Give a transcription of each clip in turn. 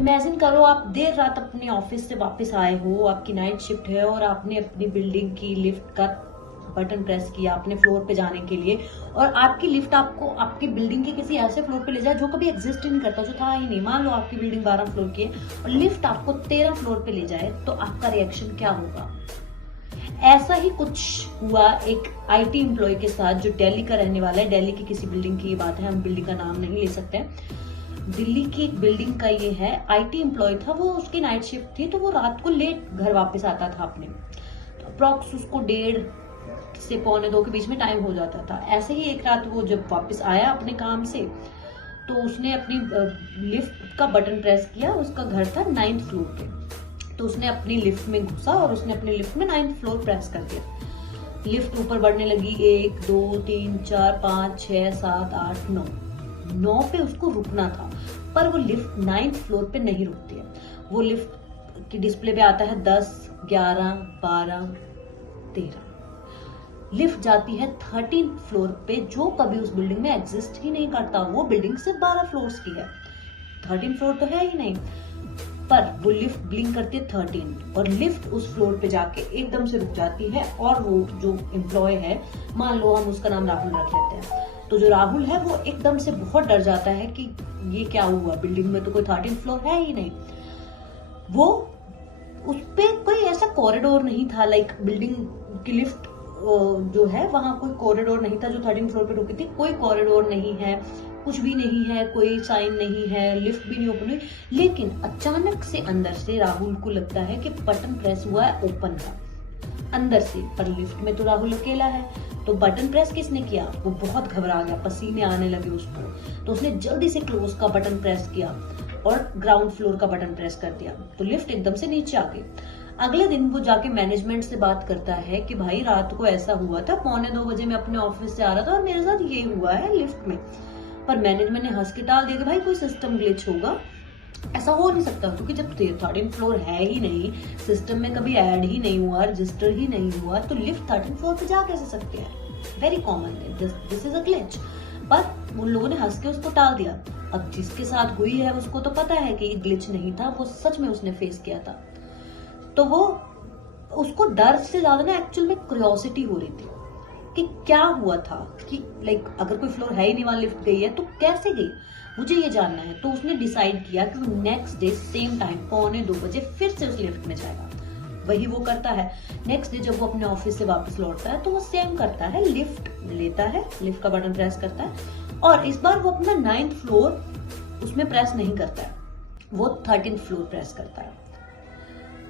Imagine करो आप देर रात अपने ऑफिस से वापस आए हो, आपकी नाइट शिफ्ट है और आपने अपनी बिल्डिंग की लिफ्ट का बटन प्रेस किया अपने फ्लोर पे जाने के लिए, और आपकी लिफ्ट आपको आपकी बिल्डिंग के किसी ऐसे फ्लोर पे ले जाए जो कभी एग्जिस्ट ही नहीं करता, जो था ही नहीं। मान लो आपकी बिल्डिंग 12 फ्लोर की है और लिफ्ट आपको 13 फ्लोर पे ले जाए, तो आपका रिएक्शन क्या होगा? ऐसा ही कुछ हुआ एक आईटी एम्प्लॉय के साथ जो दिल्ली का रहने वाला है। दिल्ली की किसी बिल्डिंग की ये बात है, हम बिल्डिंग का नाम नहीं ले सकते। दिल्ली की एक बिल्डिंग का ये है, आईटी एम्प्लॉय था वो, उसकी नाइट शिफ्ट थी तो वो रात को लेट घर वापस आता था अपने, तो अप्रॉक्स उसको 1:30 से 1:45 के बीच में टाइम हो जाता था। ऐसे ही एक रात वो जब वापस आया अपने काम से, तो उसने अपनी लिफ्ट का बटन प्रेस किया। उसका घर था 9th फ्लोर पे, तो उसने अपनी लिफ्ट में घुसा और उसने अपनी लिफ्ट में 9th फ्लोर प्रेस कर दिया। लिफ्ट ऊपर बढ़ने लगी, 1 2 3 4 5 6 7 8 9 पे उसको रुकना था, पर वो लिफ्ट 9th फ्लोर पे नहीं रुकती है। वो लिफ्ट की डिस्प्ले पे आता है 10 11 12 13। लिफ्ट जाती है 13th फ्लोर पे, जो कभी उस बिल्डिंग में एग्जिस्ट ही नहीं करता। वो बिल्डिंग सिर्फ 12 फ्लोर्स की है, 13 फ्लोर तो है ही नहीं, पर वो लिफ्ट ब्लिंक करती है 13 और लिफ्ट उस फ्लोर पे जाके एकदम से रुक जाती है। और वो जो एम्प्लॉय है, मान लो हम उसका नाम राहुल रख लेते हैं, तो जो राहुल है वो एकदम से बहुत डर जाता है कि ये क्या हुआ, बिल्डिंग में तो कोई 13 फ्लोर है ही नहीं। वो उस पे कोई ऐसा कॉरिडोर नहीं था, लाइक बिल्डिंग की लिफ्ट जो है वहां कोई कॉरिडोर नहीं था जो 13 फ्लोर पे रुकी थी। कोई कॉरिडोर नहीं है, कुछ भी नहीं है, कोई साइन नहीं है, लिफ्ट भी नहीं ओपन हुई। लेकिन अचानक से अंदर से राहुल को लगता है कि बटन प्रेस हुआ है ओपन का, अंदर से। पर लिफ्ट में तो राहुल अकेला है, तो बटन प्रेस किसने किया? वो बहुत घबरा गया, पसीने आने लगे उसको, तो उसने जल्दी से क्लोज का बटन प्रेस किया और ग्राउंड फ्लोर का बटन प्रेस कर दिया, तो लिफ्ट एकदम से नीचे आ गई। अगले दिन वो जाके मैनेजमेंट से बात करता है कि भाई रात को ऐसा हुआ था, 1:45 बजे मैं अपने ऑफिस से आ रहा था और मेरे साथ ये हुआ है लिफ्ट में। पर मैनेजमेंट ने हंस के टाल दिया कि भाई कोई सिस्टम ग्लिच होगा, ऐसा हो नहीं सकता, क्योंकि जब 13 फ्लोर है ही नहीं, सिस्टम में कभी ऐड ही नहीं हुआ, रजिस्टर ही नहीं हुआ, तो लिफ्ट 13 फ्लोर पे जा कैसे सकते हैं? Very common, this is a glitch. पर उन लोगों ने हंस के उसको टाल दिया। अब जिसके साथ हुई है उसको तो पता है कि ये ग्लिच नहीं था, वो सच में उसने फेस किया था। तो वो उसको डर से ज्यादा ना एक्चुअल में क्यूरियोसिटी हो रही थी कि क्या हुआ था, कि लाइक अगर कोई फ्लोर है ही नहीं, वहां लिफ्ट गई है तो कैसे गई, मुझे ये जानना है। तो उसने डिसाइड किया कि वो नेक्स्ट डे सेम टाइम 1:45 बजे फिर से उस लिफ्ट में जाएगा। वही वो करता है। नेक्स्ट डे जब वो अपने ऑफिस से वापस लौटता है तो वो सेम करता है, लिफ्ट लेता है, लिफ्ट का बटन प्रेस करता है, और इस बार वो अपना 9th फ्लोर उसमें प्रेस नहीं करता है, वो 13th फ्लोर प्रेस करता है।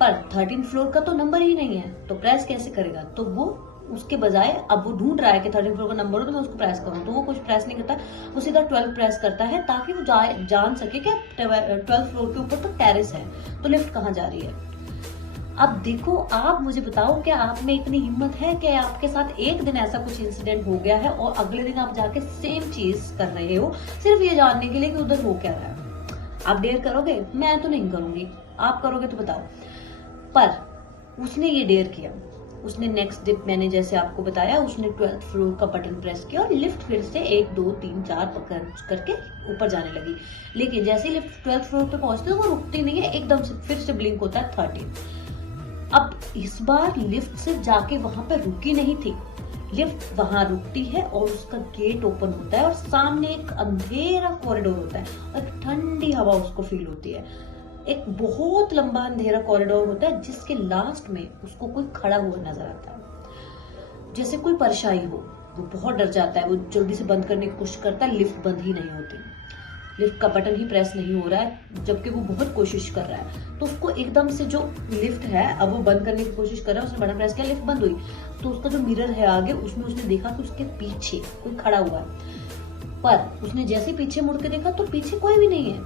पर 13th फ्लोर का तो नंबर ही नहीं है, तो प्रेस कैसे करेगा? तो वो उसके बजाय अब वो ढूंढ रहा है कि 13th फ्लोर का नंबर हो तो मैं उसको प्रेस करूं, तो वो कुछ प्रेस नहीं करता, वो सीधा 12 प्रेस करता है, ताकि वो जान सके कि 12th फ्लोर के ऊपर तो टेरेस है, तो लिफ्ट कहाँ जा रही है। अब देखो, आप मुझे बताओ, क्या आप में इतनी हिम्मत है कि आपके साथ एक दिन ऐसा कुछ इंसिडेंट हो गया है और अगले दिन आप जाके सेम चीज कर रहे हो, सिर्फ ये जानने के लिए कि उधर हो क्या रहा है? आप डेयर करोगे? मैं तो नहीं करूंगी, आप करोगे तो बताओ। पर उसने ये डेयर किया। उसने नेक्स्ट डे, मैंने जैसे आपको बताया, उसने 12th फ्लोर का बटन प्रेस किया और लिफ्ट फिर से 1 2 3 4 पकड़ करके ऊपर जाने लगी। लेकिन जैसे ही लिफ्ट 12th फ्लोर पे पहुंचती है वो रुकती नहीं है, एकदम से फिर से ब्लिंक होता है 13। अब इस बार लिफ्ट सिर्फ जाके वहां पर रुकी नहीं थी, लिफ्ट वहां रुकती है और उसका गेट ओपन होता है और सामने एक अंधेरा कॉरिडोर होता है और ठंडी हवा उसको फील होती है। एक बहुत लंबा अंधेरा कॉरिडोर होता है जिसके लास्ट में उसको कोई खड़ा हुआ नजर आता है, जैसे कोई परछाई हो। वो बहुत डर जाता है, वो जल्दी से बंद करने की कोशिश करता है, लिफ्ट बंद ही नहीं होती, लिफ्ट का बटन ही प्रेस नहीं हो रहा है, जबकि वो बहुत कोशिश कर रहा है। तो उसको एकदम से जो लिफ्ट है, अब वो बंद करने की कोशिश कर रहा है, उसने बटन प्रेस किया, लिफ्ट बंद हुई, तो उसका जो मिरर है आगे, उसमें उसने देखा कि उसके पीछे कोई खड़ा हुआ है। पर उसने जैसे पीछे मुड़ के देखा तो पीछे कोई भी नहीं है,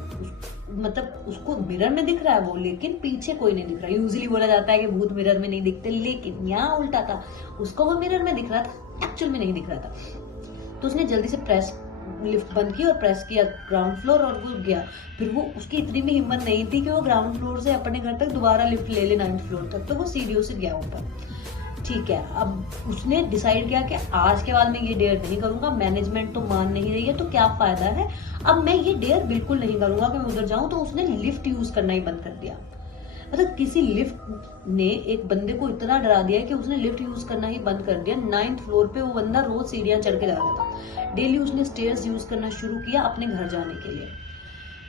मतलब उसको मिरर में दिख रहा है वो, लेकिन पीछे कोई नहीं दिख रहा। यूजुअली बोला जाता है कि भूत मिरर में नहीं दिखते, लेकिन यहाँ उल्टा था, उसको वो मिरर में दिख रहा था, एक्चुअल में नहीं दिख रहा था। तो उसने जल्दी से लिफ्ट बंद की और प्रेस किया ग्राउंड फ्लोर और वो गया। फिर वो, उसकी इतनी भी हिम्मत नहीं थी कि वो ग्राउंड फ्लोर से अपने घर तक दोबारा लिफ्ट ले ले 9th फ्लोर तक, तो वो सीढ़ियों से गया ऊपर। ठीक है, अब उसने डिसाइड किया कि आज के बाद मैं ये डेयर नहीं करूंगा, मैनेजमेंट तो मान नहीं रही है तो क्या फायदा है, अब मैं ये डेयर बिल्कुल नहीं करूंगा कि मैं उधर जाऊं। तो उसने लिफ्ट यूज करना ही बंद कर दिया। मतलब किसी लिफ्ट ने एक बंदे को इतना डरा दिया कि उसने लिफ्ट यूज करना ही बंद कर दिया। 9th फ्लोर पे वो बंदा रोज सीढ़ियां चढ़ के जा रहा था। डेली उसने स्टेयर्स यूज करना शुरू किया अपने घर जाने के लिए।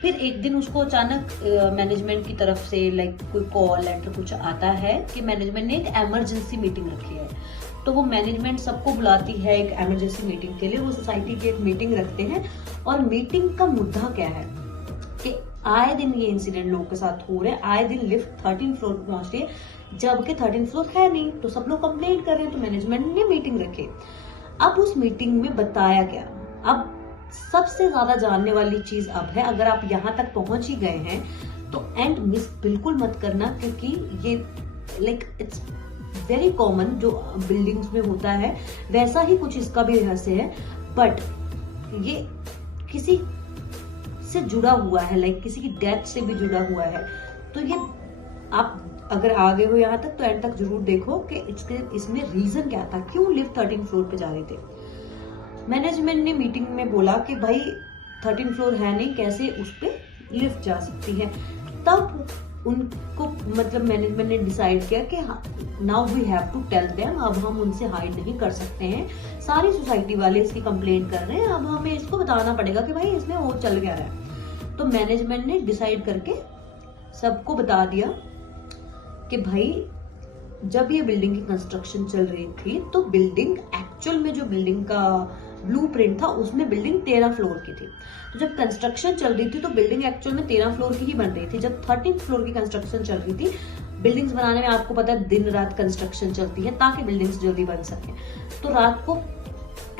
फिर एक दिन उसको अचानक मैनेजमेंट की तरफ से लाइक कोई कॉल लेटर कुछ आता है कि मैनेजमेंट ने एक इमरजेंसी मीटिंग रखी है। तो वो मैनेजमेंट सबको बुलाती है एक इमरजेंसी मीटिंग के लिए। वो सोसाइटी की एक मीटिंग रखते हैं और मीटिंग का मुद्दा क्या है कि आए दिन ये इंसिडेंट लोगों के साथ हो रहे हैं। आए दिन लिफ्ट 13th फ्लोर पर पहुंच रही है जबकि 13th फ्लोर है नहीं, तो सब लोग कंप्लेंट कर रहे हैं। तो मैनेजमेंट ने मीटिंग रखी। अब उस मीटिंग में बताया गया, अब सबसे ज्यादा जानने वाली चीज अब है, अगर आप यहां तक पहुंच ही गए हैं तो एंड मिस बिल्कुल मत करना, क्योंकि ये लाइक इट्स वेरी कॉमन जो बिल्डिंग्स में होता है वैसा ही कुछ इसका भी रहस्य है, बट ये किसी से जुड़ा हुआ है, लाइक किसी की डेथ से भी जुड़ा हुआ है। तो ये आप अगर आ गए हो यहाँ तक तो एंड तक जरूर देखो कि इसमें रीजन क्या था, क्यों लिफ्ट 13th फ्लोर पे जा रहे थे। मैनेजमेंट ने मीटिंग में बोला कि भाई 13th फ्लोर है नहीं, कैसे उस पे लिफ्ट जा सकती है। तब उनको मतलब मैनेजमेंट ने डिसाइड किया कि now we have to tell them, अब हम उनसे हाइड नहीं कर सकते हैं। सारी सोसाइटी वाले इसकी कंप्लेंट कर रहे हैं, अब हमें इसको बताना पड़ेगा कि भाई इसमें वो चल क्या रहा है। तो मैनेजमेंट ने डिसाइड करके सबको बता दिया कि भाई जब ये बिल्डिंग की कंस्ट्रक्शन चल रही थी तो बिल्डिंग एक्चुअल में जो बिल्डिंग का ब्लूप्रिंट था उसमें बिल्डिंग 13 फ्लोर की थी। तो जब कंस्ट्रक्शन चल रही थी तो बिल्डिंग एक्चुअल में 13 फ्लोर की ही बन रही थी। जब 13th फ्लोर की कंस्ट्रक्शन चल रही थी, बिल्डिंग्स बनाने में आपको पता है दिन रात कंस्ट्रक्शन चलती है ताकि बिल्डिंग्स जल्दी बन सके। तो रात को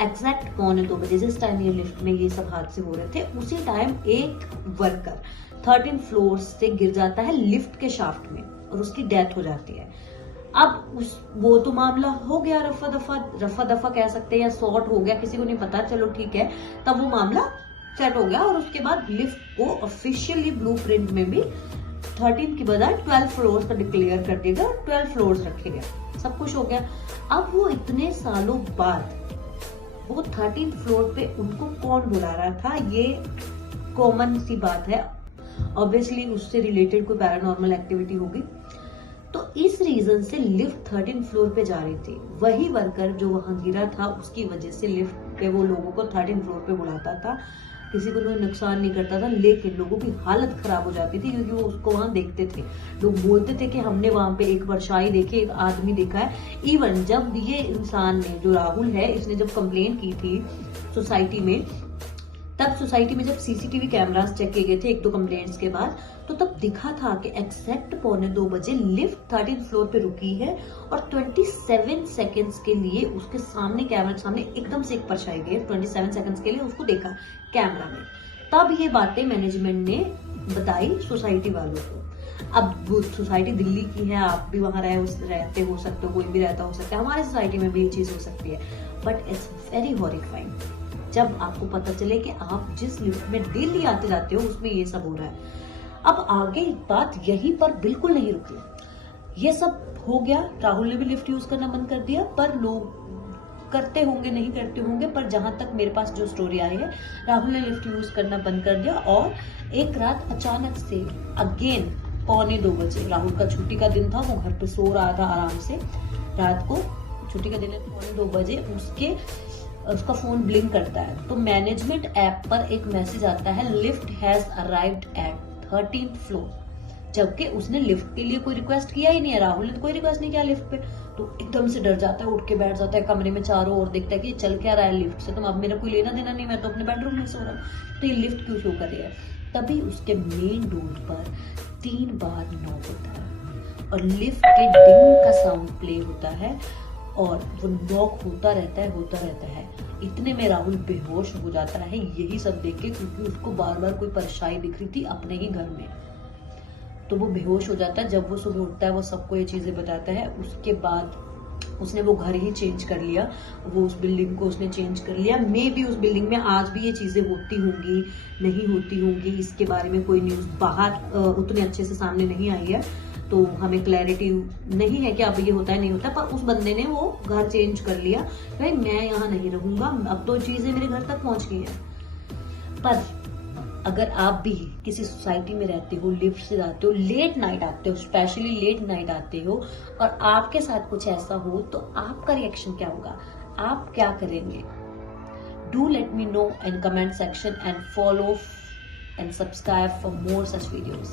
एग्जैक्ट 1:45 बजे जिस टाइम ये लिफ्ट में ये सब हादसे हो रहे थे, उसी टाइम एक वर्कर 13th फ्लोर से गिर जाता है लिफ्ट के शाफ्ट में और उसकी डेथ हो जाती है। अब वो तो मामला हो गया रफा दफा कह सकते हैं या सॉर्ट हो गया, किसी को नहीं पता, चलो ठीक है। तब वो मामला सेट हो गया और उसके बाद लिफ्ट को ऑफिशियली ब्लूप्रिंट में भी 13 की बजाय 12 फ्लोर्स का डिक्लेयर कर दिया गया, 12 फ्लोर्स रखे गए, सब कुछ हो गया। अब वो इतने सालों बाद वो 13th फ्लोर पे उनको कौन बुला रहा था, ये कॉमन सी बात है, ऑब्वियसली उससे रिलेटेड कोई पैरानॉर्मल एक्टिविटी होगी। तो इस रीजन से लिफ्ट 13th फ्लोर पे जा रही थी। वही वर्कर जो वहां गिरा था उसकी वजह से लिफ्ट पे वो लोगों को 13th फ्लोर पे बुलाता था, किसी को कोई नुकसान नहीं करता था, लेकिन लोगों की हालत खराब हो जाती थी क्योंकि वो उसको वहां देखते थे। लोग बोलते थे कि हमने वहां पे एक परछाई देखी, एक आदमी देखा है। इवन जब ये इंसान ने, जो राहुल है, इसने जब कंप्लेन की थी सोसाइटी में, तब सोसाइटी में जब सीसीटीवी कैमरास चेक किए गए थे 1-2 कंप्लेंट्स के बाद, तो तब दिखा था कि एग्जैक्ट 1:45 बजे लिफ्ट 13th फ्लोर पे रुकी है और 27 सेकंड्स के लिए उसके सामने कैमरा के सामने एकदम से एक परछाई गई। 27 सेकंड्स के लिए उसको देखा कैमरा में। तब ये बातें मैनेजमेंट ने बताई सोसाइटी वालों को। अब वो सोसाइटी दिल्ली की है, आप भी वहां रहते हो सकते हो, कोई भी रहता हो सकता है, हमारे सोसाइटी में भी ये चीज हो सकती है, बट इट्स वेरी हॉरिफाइंग जब आपको पता चले कि आप जिस लिफ्ट में डेली आते जाते हो उसमें ये सब हो रहा है। अब आगे बात यहीं पर बिल्कुल नहीं रुकी। ये सब हो गया, राहुल ने भी लिफ्ट यूज करना बंद कर दिया, पर लोग करते होंगे नहीं करते होंगे, पर जहां तक मेरे पास जो स्टोरी आई है, राहुल ने लिफ्ट यूज करना बंद कर दिया। और एक रात अचानक से अगेन 1:45 बजे, राहुल का छुट्टी का दिन था, वो घर पे सो रहा था आराम से, रात को छुट्टी का दिन है, 1:45 बजे उसका फोन ब्लिंक करता है। तो मैनेजमेंट ऐप पर एक मैसेज आता है, lift has arrived at 13th floor, जबकि उसने लिफ्ट के लिए कोई रिक्वेस्ट किया ही नहीं है, राहुल ने तो कोई रिक्वेस्ट नहीं किया लिफ्ट पे। तो एकदम से डर जाता है, उठ के बैठ जाता है कमरे में चारों ओर, देखता है कि चल क्या रहा है लिफ्ट से, तो अब मेरा कोई लेना देना नहीं, मैं तो अपने बेडरूम में सो रहा हूँ, तो ये लिफ्ट क्यों शो कर रही है। तभी उसके मेन डोर पर 3 बार नॉक होता है और लिफ्ट के डिंग का साउंड प्ले होता है और वो नॉक होता रहता है। इतने में राहुल बेहोश हो जाता है, यही सब देख के, क्योंकि उसको बार बार कोई परछाई दिख रही थी अपने ही घर में। तो वो बेहोश हो जाता है। जब वो सुबह उठता है वो सबको ये चीजें बताता है। उसके बाद उसने वो घर ही चेंज कर लिया, वो उस बिल्डिंग को उसने चेंज कर लिया। मे बी उस बिल्डिंग में आज भी ये चीजें होती होंगी, नहीं होती होंगी, इसके बारे में कोई न्यूज बाहर उतने अच्छे से सामने नहीं आई है, तो हमें क्लैरिटी नहीं है कि अब ये होता है नहीं होता, पर उस बंदे ने वो घर चेंज कर लिया, भाई मैं यहाँ नहीं रहूंगा, अब तो चीजें मेरे घर तक पहुंच गई हैं। पर अगर आप भी किसी सोसाइटी में रहते हो, लिफ्ट से जाते हो, लेट नाइट आते हो, स्पेशली लेट नाइट आते हो, और आपके साथ कुछ ऐसा हो, तो आपका रिएक्शन क्या होगा, आप क्या करेंगे? Do let me know in comment section and follow and subscribe for more such videos.